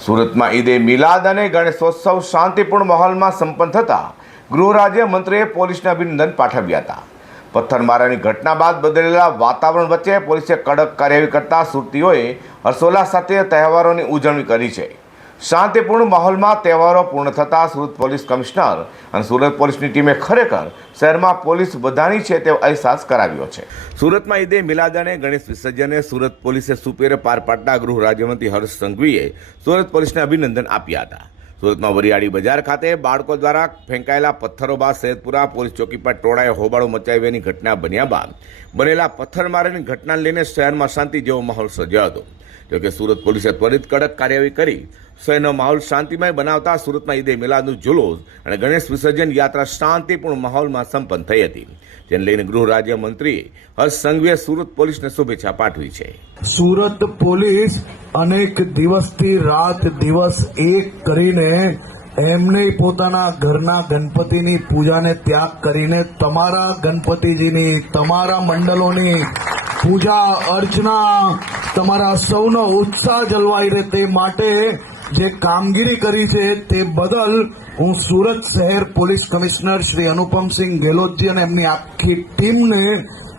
સુરતમાં ઈદે મિલાદ અને ગણેશોત્સવ શાંતિપૂર્ણ માહોલમાં સંપન્ન થતા ગૃહ રાજ્યમંત્રીએ પોલીસને અભિનંદન પાઠવ્યા હતા. પથ્થરમારાની ઘટના બાદ બદલેલા વાતાવરણ વચ્ચે પોલીસે કડક કાર્યવાહી કરતા સુરતીઓએ હર્ષોલ્લાસ સાથે તહેવારોની ઉજવણી કરી છે. શાંતિપૂર્ણ માહોલમાં તહેવારો પૂર્ણ થતાં સુરત પોલીસ કમિશનર અને સુરત પોલીસની ટીમે ખરેખર શહેરમાં પોલીસ બધાની છે તેવો અહેસાસ કરાવ્યો છે. સુરતમાં ઈદે મિલાદ અને ગણેશ વિસર્જને સુરત પોલીસે સુપેરે પાર પાડતા ગૃહ રાજ્યમંત્રી હર્ષ સંઘવીએ સુરત પોલીસને અભિનંદન આપ્યા હતા. સુરતમાં વરિયાળી બજાર ખાતે બાળકો દ્વારા ફેંકાયેલા પથ્થરો બાદ સૈદપુરા પોલીસ ચોકી પર ટોળાએ હોબાળો મચાવ્યાની ઘટના બન્યા બાદ બનેલા પથ્થરમારીની ઘટનાને લઈને શહેરમાં શાંતિ જેવો માહોલ સર્જાયો હતો. જોકે સુરત પોલીસે ત્વરિત કડક કાર્યવાહી કરી શહેરનો માહોલ શાંતિમય બનાવતા સુરતમાં ઈદે મિલાદનું જુલુસ અને ગણેશ વિસર્જન યાત્રા શાંતિપૂર્ણ માહોલમાં સંપન્ન થઈ હતી. જેને લઈને ગૃહ રાજ્યમંત્રી હર્ષ સંઘવીએ સુરત પોલીસને શુભેચ્છા પાઠવી છે. સુરત પોલીસ અનેક દિવસથી રાત દિવસ એક કરીને એમને પોતાના ઘરના ગણપતિની પૂજાને ત્યાગ કરીને તમારા ગણપતિજીની, તમારા મંડળોની પૂજા અર્ચના, તમારા સૌનો ઉત્સાહ જળવાઈ રહે તે માટે જે કામગીરી કરી છે તે બદલ હું સુરત શહેર પોલીસ કમિશનર શ્રી અનુપમસિંહ ગેહલોતજી અને એમની આખી ટીમને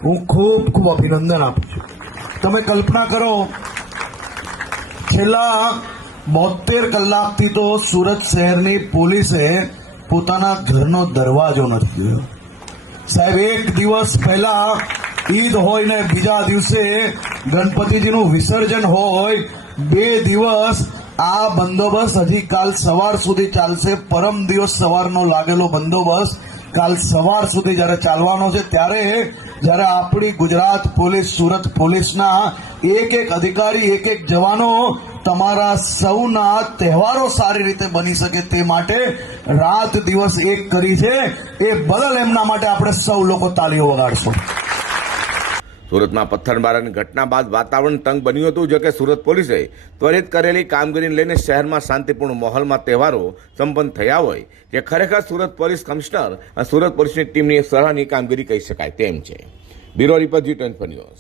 હું ખૂબ ખૂબ અભિનંદન આપું છું. તમે કલ્પના કરો, છેલ્લા બોતેર કલાકથી તો સુરત શહેરની પોલીસે પોતાના ઘરનો દરવાજો નથી જોયો. સાહેબ, એક દિવસ પહેલા ઈદ હોય ને બીજા દિવસે ગણપતિજીનું વિસર્જન હોય, બે દિવસ આ બંદોબસ્ત હજી કાલ સવાર સુધી ચાલશે. પરમ દિવસ સવારનો લાગેલો બંદોબસ્ત કાલ સવાર સુધી જ્યારે ચાલવાનો છે, ત્યારે જ્યારે આપણી ગુજરાત પોલીસ, સુરત પોલીસના એક એક અધિકારી, એક એક જવાનો તમારા સૌના તહેવારો સારી રીતે બની શકે તે માટે રાત દિવસ એક કરી છે. એ બદલ એમના માટે આપણે સૌ લોકો તાળીઓ વગાડશું. સુરતમાં પથ્થરમારાની ઘટના બાદ વાતાવરણ તંગ બન્યું હતું જો કે સુરત પોલીસે ત્વરિત કરેલી કામગીરીને લઈને શહેરમાં શાંતિપૂર્ણ માહોલમાં તહેવારો સંપન્ન થયા હોય, જે ખરેખર સુરત પોલીસ કમિશનર અને સુરત પોલીસની ટીમની સરાહની કામગીરી કહી શકાય તેમ છે. Bureau report G twenty news.